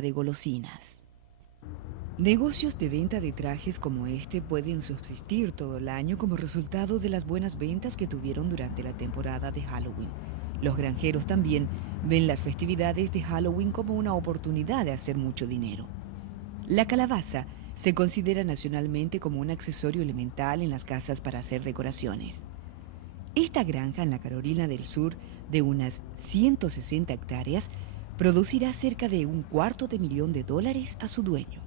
de golosinas. Negocios de venta de trajes como este pueden subsistir todo el año como resultado de las buenas ventas que tuvieron durante la temporada de Halloween. Los granjeros también ven las festividades de Halloween como una oportunidad de hacer mucho dinero. La calabaza se considera nacionalmente como un accesorio elemental en las casas para hacer decoraciones. Esta granja en la Carolina del Sur, de unas 160 hectáreas, producirá cerca de $250,000 a su dueño.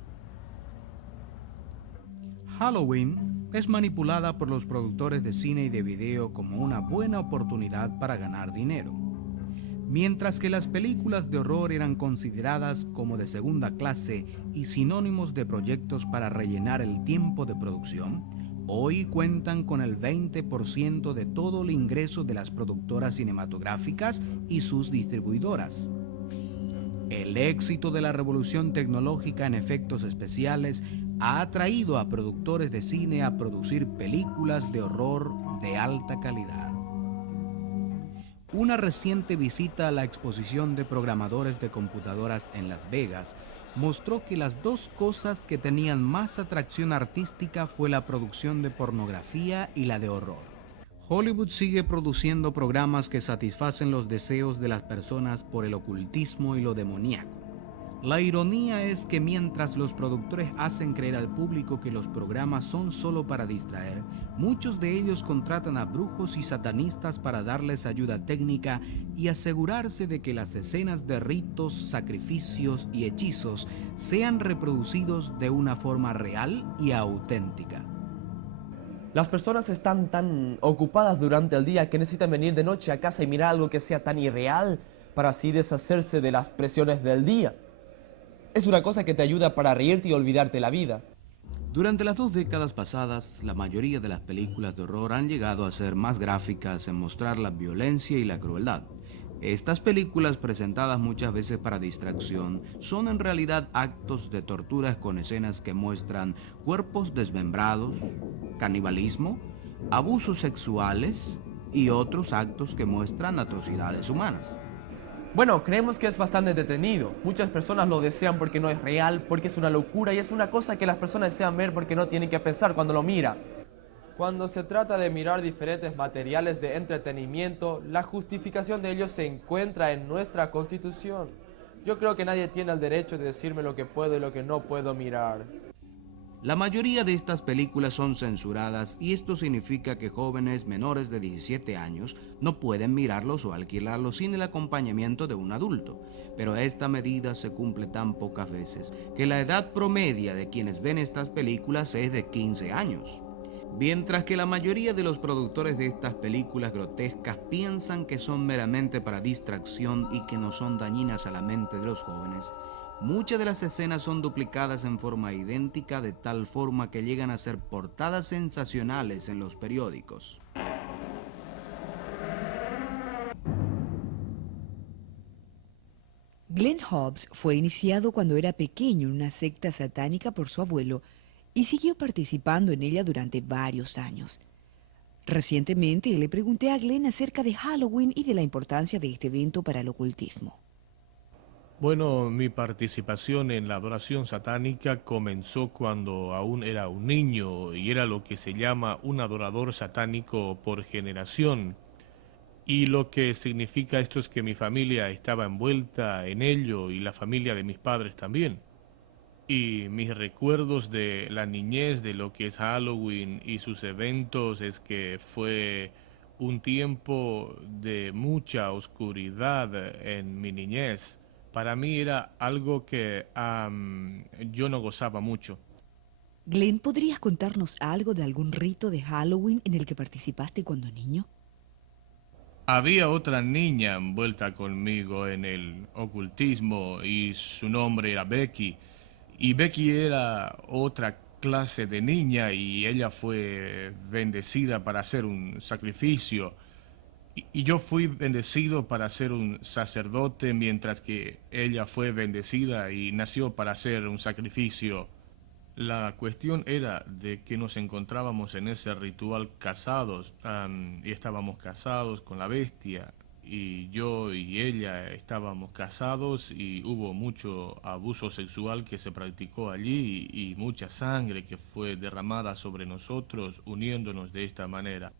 Halloween es manipulada por los productores de cine y de video como una buena oportunidad para ganar dinero. Mientras que las películas de horror eran consideradas como de segunda clase y sinónimos de proyectos para rellenar el tiempo de producción, hoy cuentan con el 20% de todo el ingreso de las productoras cinematográficas y sus distribuidoras. El éxito de la revolución tecnológica en efectos especiales ha atraído a productores de cine a producir películas de horror de alta calidad. Una reciente visita a la exposición de programadores de computadoras en Las Vegas mostró que las dos cosas que tenían más atracción artística fue la producción de pornografía y la de horror. Hollywood sigue produciendo programas que satisfacen los deseos de las personas por el ocultismo y lo demoníaco. La ironía es que mientras los productores hacen creer al público que los programas son solo para distraer, muchos de ellos contratan a brujos y satanistas para darles ayuda técnica y asegurarse de que las escenas de ritos, sacrificios y hechizos sean reproducidos de una forma real y auténtica. Las personas están tan ocupadas durante el día que necesitan venir de noche a casa y mirar algo que sea tan irreal para así deshacerse de las presiones del día. Es una cosa que te ayuda para reírte y olvidarte la vida. Durante las 2 décadas pasadas, la mayoría de las películas de horror han llegado a ser más gráficas en mostrar la violencia y la crueldad. Estas películas, presentadas muchas veces para distracción, son en realidad actos de torturas con escenas que muestran cuerpos desmembrados, canibalismo, abusos sexuales y otros actos que muestran atrocidades humanas. Bueno, creemos que es bastante entretenido. Muchas personas lo desean porque no es real, porque es una locura y es una cosa que las personas desean ver porque no tienen que pensar cuando lo mira. Cuando se trata de mirar diferentes materiales de entretenimiento, la justificación de ellos se encuentra en nuestra Constitución. Yo creo que nadie tiene el derecho de decirme lo que puedo y lo que no puedo mirar. La mayoría de estas películas son censuradas y esto significa que jóvenes menores de 17 años no pueden mirarlos o alquilarlos sin el acompañamiento de un adulto. Pero esta medida se cumple tan pocas veces que la edad promedia de quienes ven estas películas es de 15 años. Mientras que la mayoría de los productores de estas películas grotescas piensan que son meramente para distracción y que no son dañinas a la mente de los jóvenes, muchas de las escenas son duplicadas en forma idéntica de tal forma que llegan a ser portadas sensacionales en los periódicos. Glenn Hobbs fue iniciado cuando era pequeño en una secta satánica por su abuelo y siguió participando en ella durante varios años. Recientemente le pregunté a Glenn acerca de Halloween y de la importancia de este evento para el ocultismo. Bueno, mi participación en la adoración satánica comenzó cuando aún era un niño y era lo que se llama un adorador satánico por generación. Y lo que significa esto es que mi familia estaba envuelta en ello y la familia de mis padres también. Y mis recuerdos de la niñez, de lo que es Halloween y sus eventos, es que fue un tiempo de mucha oscuridad en mi niñez. Para mí era algo que yo no gozaba mucho. Glenn, ¿podrías contarnos algo de algún rito de Halloween en el que participaste cuando niño? Había otra niña envuelta conmigo en el ocultismo y su nombre era Becky. Y Becky era otra clase de niña y ella fue bendecida para hacer un sacrificio. Y yo fui bendecido para ser un sacerdote mientras que ella fue bendecida y nació para hacer un sacrificio. La cuestión era de que nos encontrábamos en ese ritual casados y estábamos casados con la bestia y yo y ella estábamos casados y hubo mucho abuso sexual que se practicó allí y mucha sangre que fue derramada sobre nosotros uniéndonos de esta manera.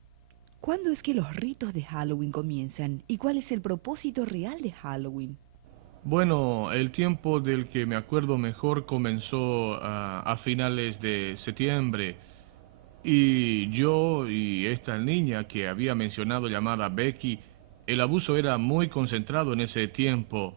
¿Cuándo es que los ritos de Halloween comienzan y cuál es el propósito real de Halloween? Bueno, el tiempo del que me acuerdo mejor comenzó a finales de septiembre y yo y esta niña que había mencionado llamada Becky, el abuso era muy concentrado en ese tiempo.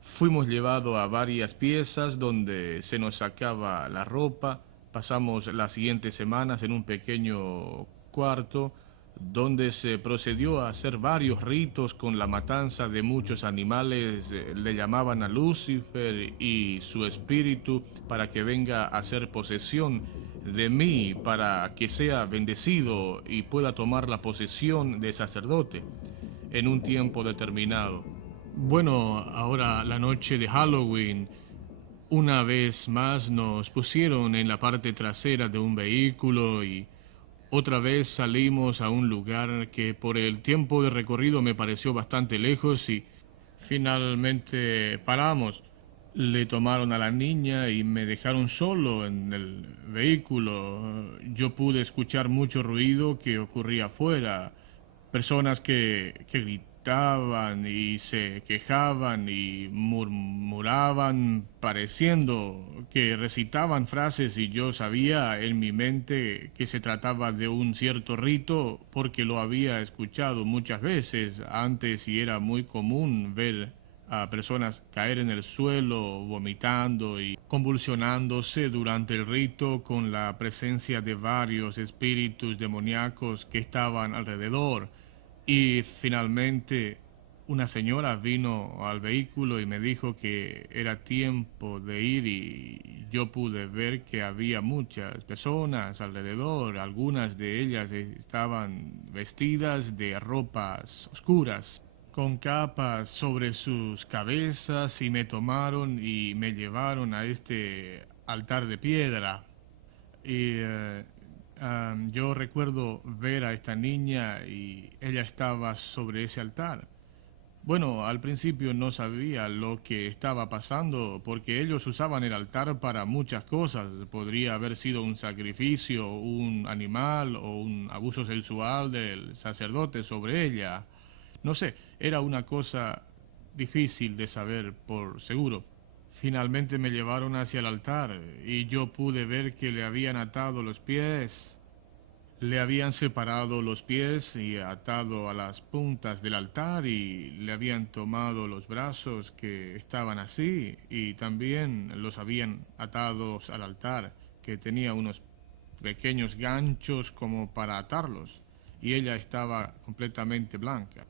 Fuimos llevados a varias piezas donde se nos sacaba la ropa, pasamos las siguientes semanas en un pequeño cuarto donde se procedió a hacer varios ritos con la matanza de muchos animales. Le llamaban a Lucifer y su espíritu para que venga a hacer posesión de mí, para que sea bendecido y pueda tomar la posesión de sacerdote en un tiempo determinado. Bueno, ahora la noche de Halloween, una vez más nos pusieron en la parte trasera de un vehículo y otra vez salimos a un lugar que por el tiempo de recorrido me pareció bastante lejos y finalmente paramos. Le tomaron a la niña y me dejaron solo en el vehículo. Yo pude escuchar mucho ruido que ocurría afuera. Personas que gritaban y se quejaban y murmuraban, pareciendo que recitaban frases y yo sabía en mi mente que se trataba de un cierto rito porque lo había escuchado muchas veces antes y era muy común ver a personas caer en el suelo, vomitando y convulsionándose durante el rito con la presencia de varios espíritus demoníacos que estaban alrededor. Y finalmente una señora vino al vehículo y me dijo que era tiempo de ir y yo pude ver que había muchas personas alrededor. Algunas de ellas estaban vestidas de ropas oscuras, con capas sobre sus cabezas y me tomaron y me llevaron a este altar de piedra. Y yo recuerdo ver a esta niña y ella estaba sobre ese altar. Bueno, al principio no sabía lo que estaba pasando porque ellos usaban el altar para muchas cosas. Podría haber sido un sacrificio, un animal o un abuso sexual del sacerdote sobre ella. No sé, era una cosa difícil de saber por seguro. Finalmente me llevaron hacia el altar y yo pude ver que le habían atado los pies. Le habían separado los pies y atado a las puntas del altar y le habían tomado los brazos que estaban así y también los habían atado al altar que tenía unos pequeños ganchos como para atarlos y ella estaba completamente blanca.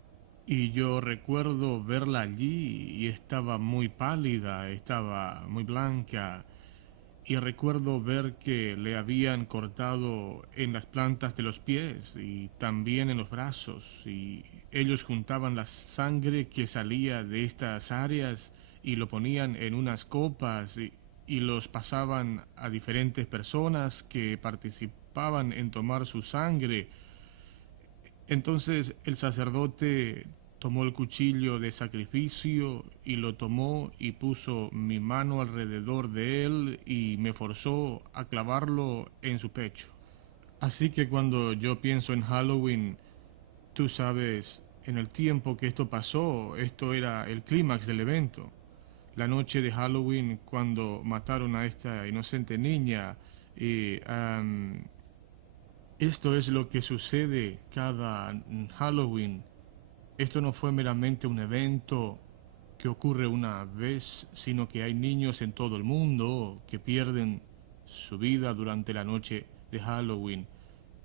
Y yo recuerdo verla allí y estaba muy pálida, estaba muy blanca. Y recuerdo ver que le habían cortado en las plantas de los pies y también en los brazos. Y ellos juntaban la sangre que salía de estas áreas y lo ponían en unas copas y los pasaban a diferentes personas que participaban en tomar su sangre. Entonces el sacerdote tomó el cuchillo de sacrificio y lo tomó y puso mi mano alrededor de él y me forzó a clavarlo en su pecho. Así que cuando yo pienso en Halloween, tú sabes, en el tiempo que esto pasó, esto era el clímax del evento. La noche de Halloween, cuando mataron a esta inocente niña, y esto es lo que sucede cada Halloween. Esto no fue meramente un evento que ocurre una vez, sino que hay niños en todo el mundo que pierden su vida durante la noche de Halloween.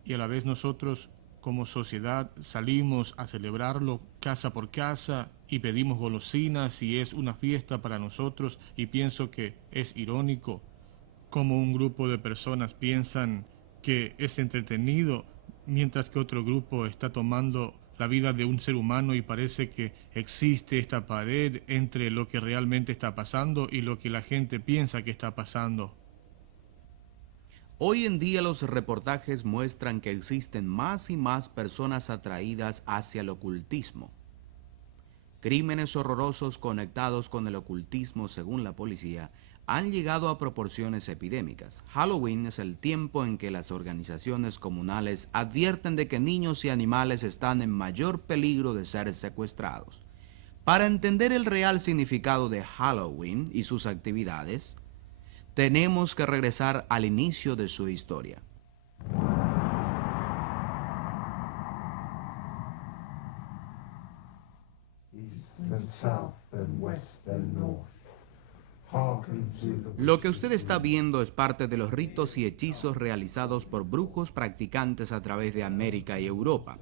Y a la vez nosotros, como sociedad, salimos a celebrarlo casa por casa y pedimos golosinas y es una fiesta para nosotros. Y pienso que es irónico cómo un grupo de personas piensan que es entretenido, mientras que otro grupo está tomando la vida de un ser humano y parece que existe esta pared entre lo que realmente está pasando y lo que la gente piensa que está pasando. Hoy en día los reportajes muestran que existen más y más personas atraídas hacia el ocultismo. crímenes horrorosos conectados con el ocultismo, según la policía, han llegado a proporciones epidémicas. Halloween es el tiempo en que las organizaciones comunales advierten de que niños y animales están en mayor peligro de ser secuestrados. Para entender el real significado de Halloween y sus actividades, tenemos que regresar al inicio de su historia. Lo que usted está viendo es parte de los ritos y hechizos realizados por brujos practicantes a través de América y Europa.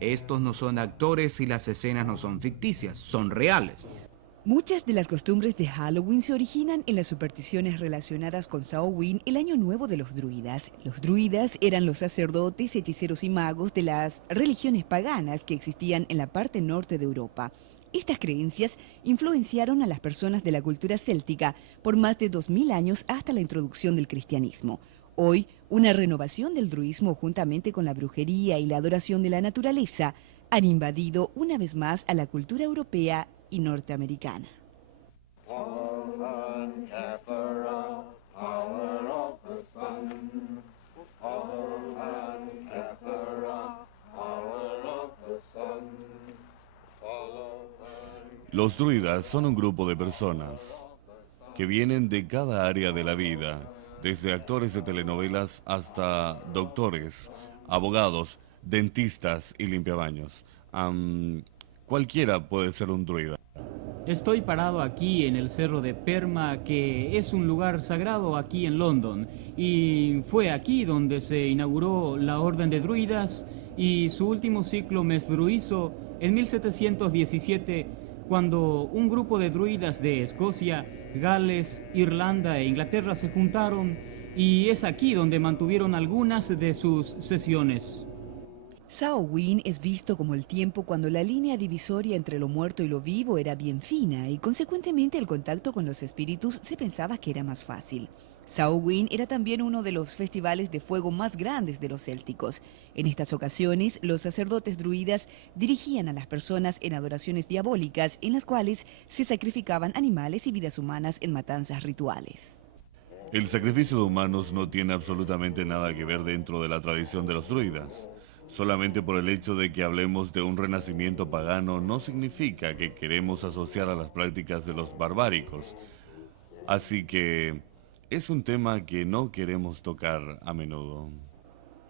Estos no son actores y las escenas no son ficticias, son reales. Muchas de las costumbres de Halloween se originan en las supersticiones relacionadas con Samhain, el año nuevo de los druidas. Los druidas eran los sacerdotes, hechiceros y magos de las religiones paganas que existían en la parte norte de Europa. Estas creencias influenciaron a las personas de la cultura céltica por más de 2000 años hasta la introducción del cristianismo. Hoy, una renovación del druismo juntamente con la brujería y la adoración de la naturaleza han invadido una vez más a la cultura europea y norteamericana. Los druidas son un grupo de personas que vienen de cada área de la vida, desde actores de telenovelas hasta doctores, abogados, dentistas y limpiabaños. Cualquiera puede ser un druida. Estoy parado aquí en el cerro de Perma, que es un lugar sagrado aquí en London, y fue aquí donde se inauguró la Orden de Druidas y su último ciclo mesdruizo en 1717, cuando un grupo de druidas de Escocia, Gales, Irlanda e Inglaterra se juntaron, y es aquí donde mantuvieron algunas de sus sesiones. Samhain es visto como el tiempo cuando la línea divisoria entre lo muerto y lo vivo era bien fina y consecuentemente el contacto con los espíritus se pensaba que era más fácil. Samhain era también uno de los festivales de fuego más grandes de los célticos. En estas ocasiones, los sacerdotes druidas dirigían a las personas en adoraciones diabólicas en las cuales se sacrificaban animales y vidas humanas en matanzas rituales. El sacrificio de humanos no tiene absolutamente nada que ver dentro de la tradición de los druidas. Solamente por el hecho de que hablemos de un renacimiento pagano no significa que queremos asociar a las prácticas de los barbáricos. Así que es un tema que no queremos tocar a menudo.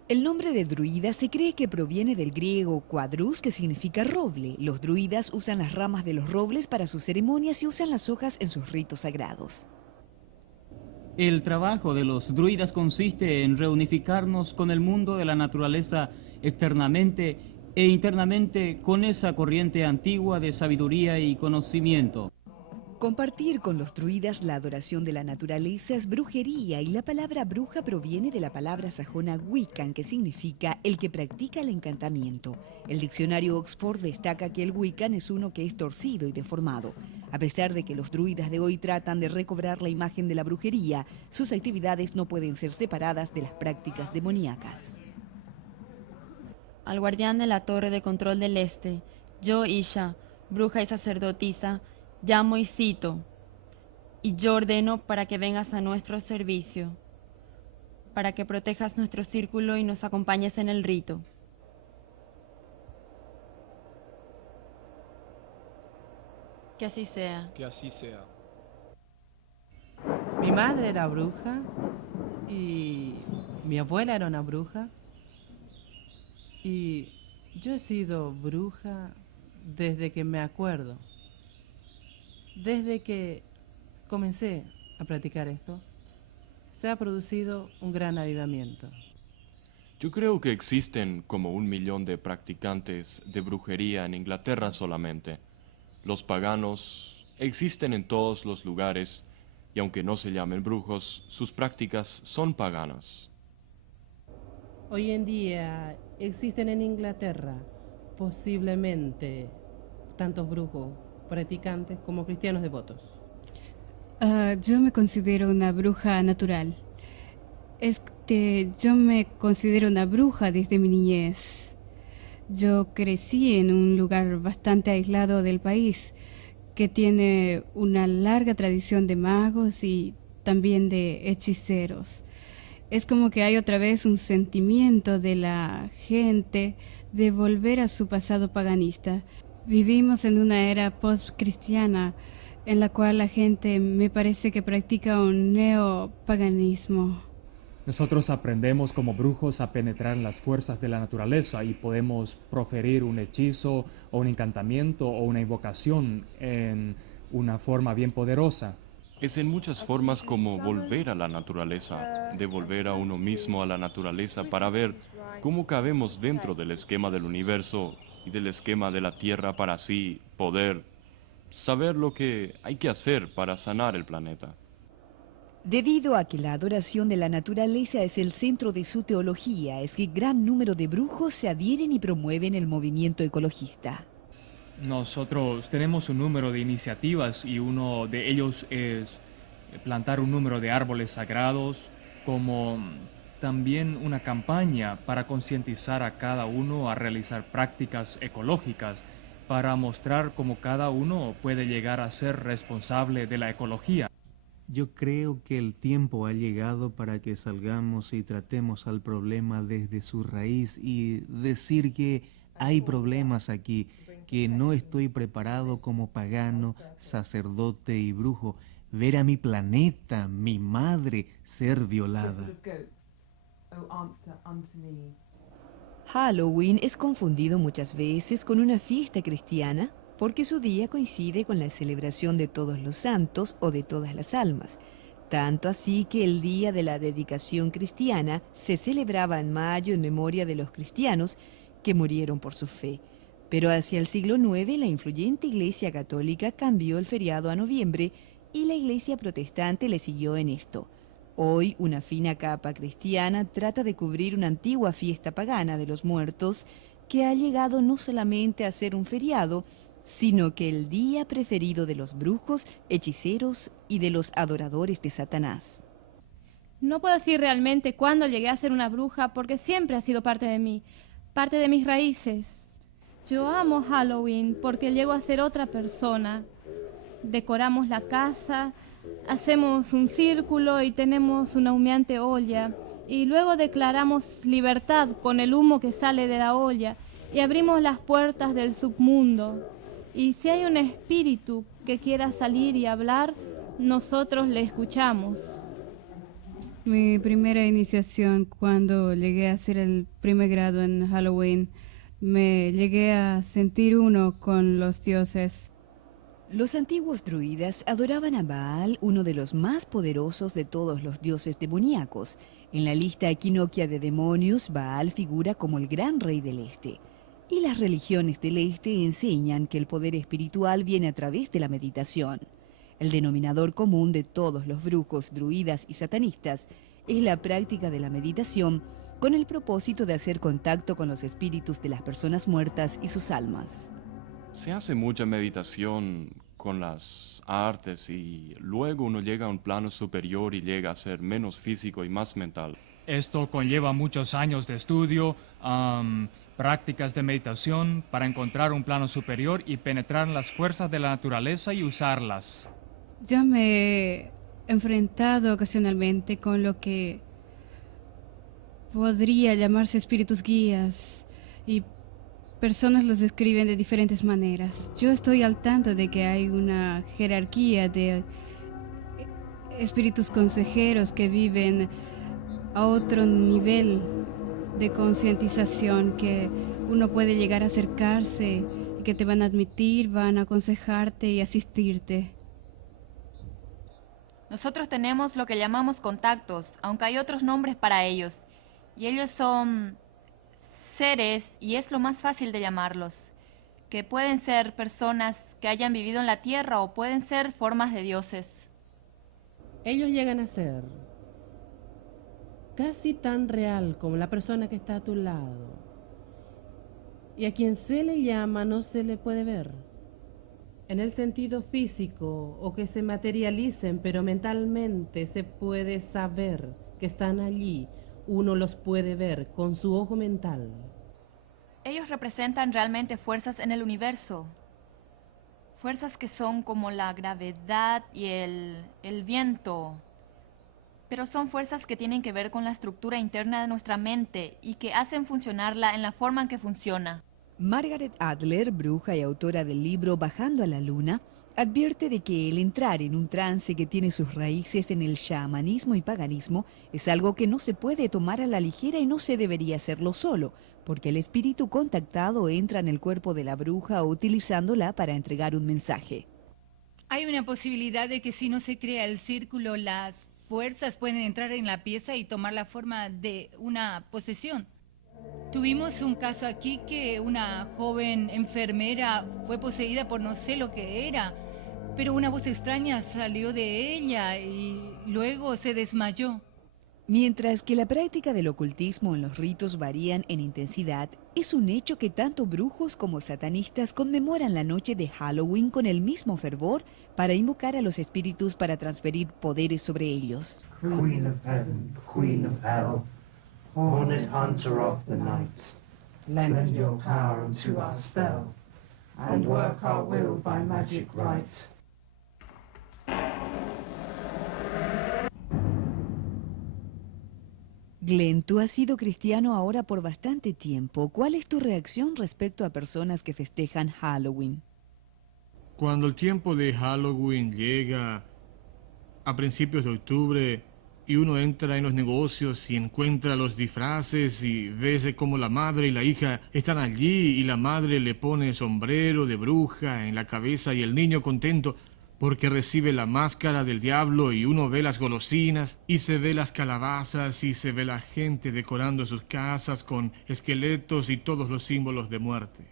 El nombre de druida se cree que proviene del griego quadrus, que significa roble. Los druidas usan las ramas de los robles para sus ceremonias y usan las hojas en sus ritos sagrados. El trabajo de los druidas consiste en reunificarnos con el mundo de la naturaleza externamente e internamente con esa corriente antigua de sabiduría y conocimiento. Compartir con los druidas la adoración de la naturaleza es brujería y la palabra bruja proviene de la palabra sajona Wiccan, que significa el que practica el encantamiento. El diccionario Oxford destaca que el Wiccan es uno que es torcido y deformado. A pesar de que los druidas de hoy tratan de recobrar la imagen de la brujería, sus actividades no pueden ser separadas de las prácticas demoníacas. Al guardián de la torre de control del este, yo, Isha, bruja y sacerdotisa, llamo y cito, y yo ordeno para que vengas a nuestro servicio, para que protejas nuestro círculo y nos acompañes en el rito. Que así sea. Que así sea. Mi madre era bruja y mi abuela era una bruja. Y yo he sido bruja desde que me acuerdo. Desde que comencé a practicar esto, se ha producido un gran avivamiento. Yo creo que existen como 1 millón de practicantes de brujería en Inglaterra solamente. Los paganos existen en todos los lugares y aunque no se llamen brujos, sus prácticas son paganas. Hoy en día existen en Inglaterra posiblemente tantos brujos practicantes como cristianos devotos. Yo me considero una bruja natural. Yo me considero una bruja desde mi niñez. Yo crecí en un lugar bastante aislado del país, que tiene una larga tradición de magos y también de hechiceros. Es como que hay otra vez un sentimiento de la gente de volver a su pasado paganista. Vivimos en una era post-cristiana en la cual la gente me parece que practica un neopaganismo. Nosotros aprendemos como brujos a penetrar en las fuerzas de la naturaleza y podemos proferir un hechizo o un encantamiento o una invocación en una forma bien poderosa. Es en muchas formas como volver a la naturaleza, devolver a uno mismo a la naturaleza para ver cómo cabemos dentro del esquema del universo y del esquema de la Tierra para así poder saber lo que hay que hacer para sanar el planeta. Debido a que la adoración de la naturaleza es el centro de su teología, es que gran número de brujos se adhieren y promueven el movimiento ecologista. Nosotros tenemos un número de iniciativas y uno de ellos es plantar un número de árboles sagrados, como también una campaña para concientizar a cada uno a realizar prácticas ecológicas, para mostrar cómo cada uno puede llegar a ser responsable de la ecología. Yo creo que el tiempo ha llegado para que salgamos y tratemos al problema desde su raíz y decir que hay problemas aquí, que no estoy preparado como pagano, sacerdote y brujo, ver a mi planeta, mi madre, ser violada. Halloween es confundido muchas veces con una fiesta cristiana porque su día coincide con la celebración de todos los santos o de todas las almas. Tanto así que el día de la dedicación cristiana se celebraba en mayo en memoria de los cristianos que murieron por su fe. Pero hacia el siglo IX la influyente Iglesia Católica cambió el feriado a noviembre y la Iglesia Protestante le siguió en esto. Hoy una fina capa cristiana trata de cubrir una antigua fiesta pagana de los muertos que ha llegado no solamente a ser un feriado, sino que el día preferido de los brujos, hechiceros y de los adoradores de Satanás. No puedo decir realmente cuándo llegué a ser una bruja porque siempre ha sido parte de mí, parte de mis raíces. Yo amo Halloween porque llego a ser otra persona. Decoramos la casa, hacemos un círculo y tenemos una humeante olla. Y luego declaramos libertad con el humo que sale de la olla y abrimos las puertas del submundo. Y si hay un espíritu que quiera salir y hablar, nosotros le escuchamos. Mi primera iniciación cuando llegué a hacer el primer grado en Halloween, me llegué a sentir uno con los dioses. Los antiguos druidas adoraban a Baal, uno de los más poderosos de todos los dioses demoníacos. En la lista equinoccia de demonios, Baal figura como el gran rey del este. Y las religiones del este enseñan que el poder espiritual viene a través de la meditación. El denominador común de todos los brujos, druidas y satanistas es la práctica de la meditación con el propósito de hacer contacto con los espíritus de las personas muertas y sus almas. Se hace mucha meditación con las artes y luego uno llega a un plano superior y llega a ser menos físico y más mental. Esto conlleva muchos años de estudio, prácticas de meditación para encontrar un plano superior y penetrar en las fuerzas de la naturaleza y usarlas. Yo me he enfrentado ocasionalmente con lo que podría llamarse espíritus guías y personas los describen de diferentes maneras. Yo estoy al tanto de que hay una jerarquía de espíritus consejeros que viven a otro nivel de concientización, que uno puede llegar a acercarse y que te van a admitir, van a aconsejarte y asistirte. Nosotros tenemos lo que llamamos contactos, aunque hay otros nombres para ellos, y ellos son seres, y es lo más fácil de llamarlos, que pueden ser personas que hayan vivido en la tierra o pueden ser formas de dioses. Ellos llegan a ser casi tan real como la persona que está a tu lado, y a quien se le llama no se le puede ver en el sentido físico o que se materialicen, pero mentalmente se puede saber que están allí. Uno los puede ver con su ojo mental. Ellos representan realmente fuerzas en el universo. Fuerzas que son como la gravedad y el viento. Pero son fuerzas que tienen que ver con la estructura interna de nuestra mente y que hacen funcionarla en la forma en que funciona. Margaret Adler, bruja y autora del libro Bajando a la Luna, advierte de que el entrar en un trance que tiene sus raíces en el chamanismo y paganismo es algo que no se puede tomar a la ligera y no se debería hacerlo solo, porque el espíritu contactado entra en el cuerpo de la bruja utilizándola para entregar un mensaje. Hay una posibilidad de que si no se crea el círculo, las fuerzas pueden entrar en la pieza y tomar la forma de una posesión. Tuvimos un caso aquí que una joven enfermera fue poseída por no sé lo que era, pero una voz extraña salió de ella y luego se desmayó. Mientras que la práctica del ocultismo en los ritos varían en intensidad, es un hecho que tanto brujos como satanistas conmemoran la noche de Halloween con el mismo fervor para invocar a los espíritus para transferir poderes sobre ellos. Queen of heaven, queen of hell, horned hunter of the night, lend your power unto our spell, and work our will by magic right. Glenn, tú has sido cristiano ahora por bastante tiempo. ¿Cuál es tu reacción respecto a personas que festejan Halloween? Cuando el tiempo de Halloween llega a principios de octubre y uno entra en los negocios y encuentra los disfraces y ves cómo la madre y la hija están allí y la madre le pone sombrero de bruja en la cabeza y el niño contento porque recibe la máscara del diablo y uno ve las golosinas y se ve las calabazas y se ve la gente decorando sus casas con esqueletos y todos los símbolos de muerte.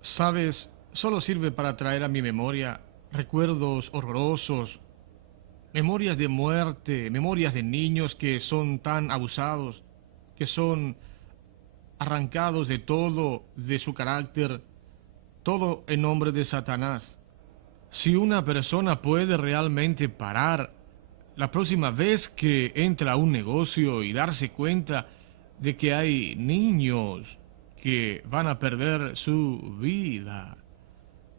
¿Sabes? Solo sirve para traer a mi memoria recuerdos horrorosos, memorias de muerte, memorias de niños que son tan abusados, que son arrancados de todo, de su carácter, todo en nombre de Satanás. Si una persona puede realmente parar la próxima vez que entra a un negocio y darse cuenta de que hay niños que van a perder su vida,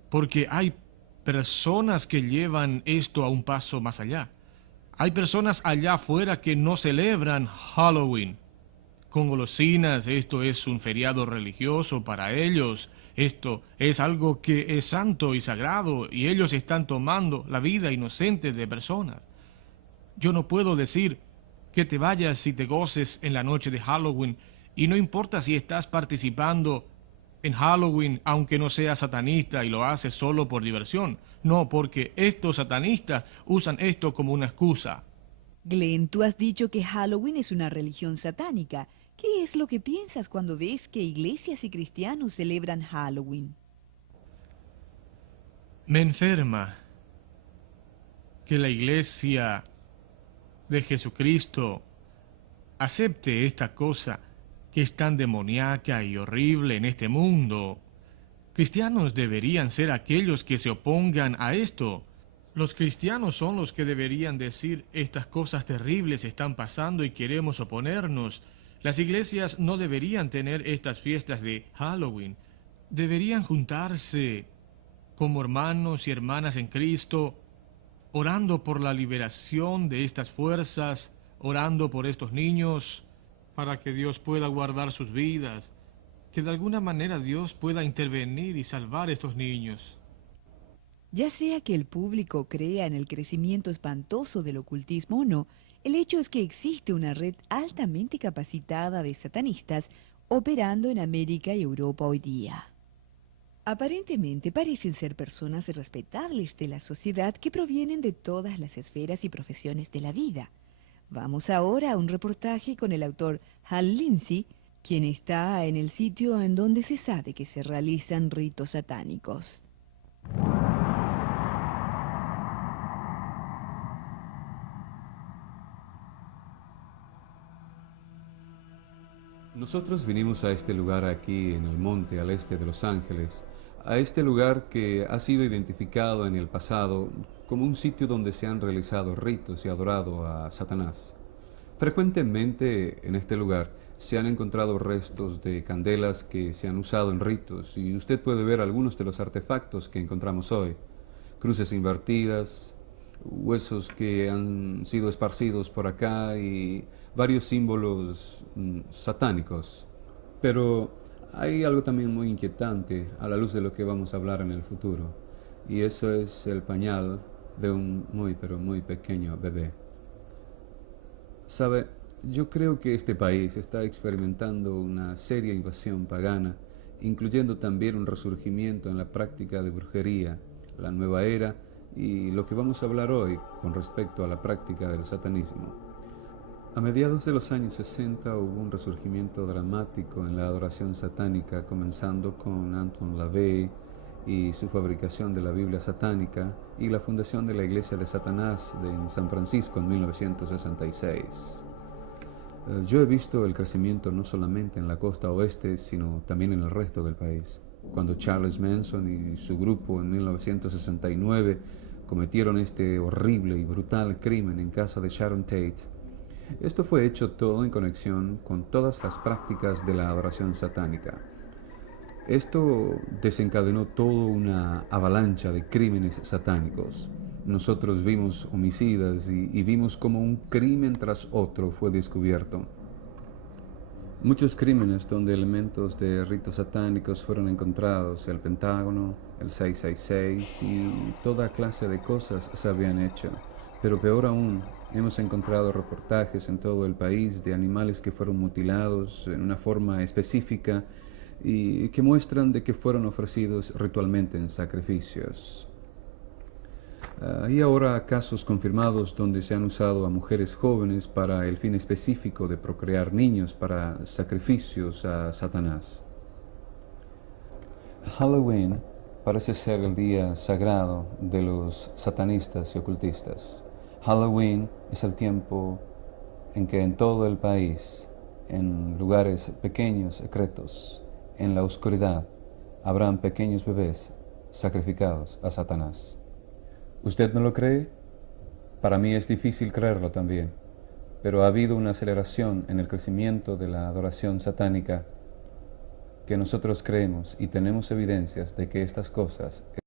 porque hay personas que llevan esto a un paso más allá. Hay personas allá afuera que no celebran Halloween con golosinas. Esto es un feriado religioso para ellos. Esto es algo que es santo y sagrado y ellos están tomando la vida inocente de personas. Yo no puedo decir que te vayas y te goces en la noche de Halloween y no importa si estás participando en Halloween aunque no seas satanista y lo haces solo por diversión. No, porque estos satanistas usan esto como una excusa. Glenn, tú has dicho que Halloween es una religión satánica. ¿Qué es lo que piensas cuando ves que iglesias y cristianos celebran Halloween? Me enferma que la iglesia de Jesucristo acepte esta cosa que es tan demoníaca y horrible en este mundo. Cristianos deberían ser aquellos que se opongan a esto. Los cristianos son los que deberían decir estas cosas terribles están pasando y queremos oponernos. Las iglesias no deberían tener estas fiestas de Halloween. Deberían juntarse como hermanos y hermanas en Cristo, orando por la liberación de estas fuerzas, orando por estos niños, para que Dios pueda guardar sus vidas, que de alguna manera Dios pueda intervenir y salvar a estos niños. Ya sea que el público crea en el crecimiento espantoso del ocultismo o no, el hecho es que existe una red altamente capacitada de satanistas operando en América y Europa hoy día. Aparentemente parecen ser personas respetables de la sociedad que provienen de todas las esferas y profesiones de la vida. Vamos ahora a un reportaje con el autor Hal Lindsey, quien está en el sitio en donde se sabe que se realizan ritos satánicos. Nosotros vinimos a este lugar aquí en el monte al este de Los Ángeles, a este lugar que ha sido identificado en el pasado como un sitio donde se han realizado ritos y adorado a Satanás. Frecuentemente en este lugar se han encontrado restos de candelas que se han usado en ritos y usted puede ver algunos de los artefactos que encontramos hoy. Cruces invertidas, huesos que han sido esparcidos por acá y varios símbolos satánicos. Pero hay algo también muy inquietante a la luz de lo que vamos a hablar en el futuro, y eso es el pañal de un muy pero muy pequeño bebé. ¿Sabe? Yo creo que este país está experimentando una seria invasión pagana, incluyendo también un resurgimiento en la práctica de brujería, la nueva era y lo que vamos a hablar hoy con respecto a la práctica del satanismo. A mediados de los años 60 hubo un resurgimiento dramático en la adoración satánica, comenzando con Anton LaVey y su fabricación de la Biblia satánica y la fundación de la Iglesia de Satanás en San Francisco en 1966. Yo he visto el crecimiento no solamente en la costa oeste, sino también en el resto del país. Cuando Charles Manson y su grupo en 1969 cometieron este horrible y brutal crimen en casa de Sharon Tate, esto fue hecho todo en conexión con todas las prácticas de la adoración satánica. Esto desencadenó toda una avalancha de crímenes satánicos. Nosotros vimos homicidas y vimos cómo un crimen tras otro fue descubierto. Muchos crímenes donde elementos de ritos satánicos fueron encontrados, el Pentágono, el 666 y toda clase de cosas se habían hecho. Pero peor aún, hemos encontrado reportajes en todo el país de animales que fueron mutilados en una forma específica y que muestran de que fueron ofrecidos ritualmente en sacrificios. Hay ahora casos confirmados donde se han usado a mujeres jóvenes para el fin específico de procrear niños para sacrificios a Satanás. Halloween parece ser el día sagrado de los satanistas y ocultistas. Halloween es el tiempo en que en todo el país, en lugares pequeños, secretos, en la oscuridad, habrán pequeños bebés sacrificados a Satanás. ¿Usted no lo cree? Para mí es difícil creerlo también, pero ha habido una aceleración en el crecimiento de la adoración satánica que nosotros creemos y tenemos evidencias de que estas cosas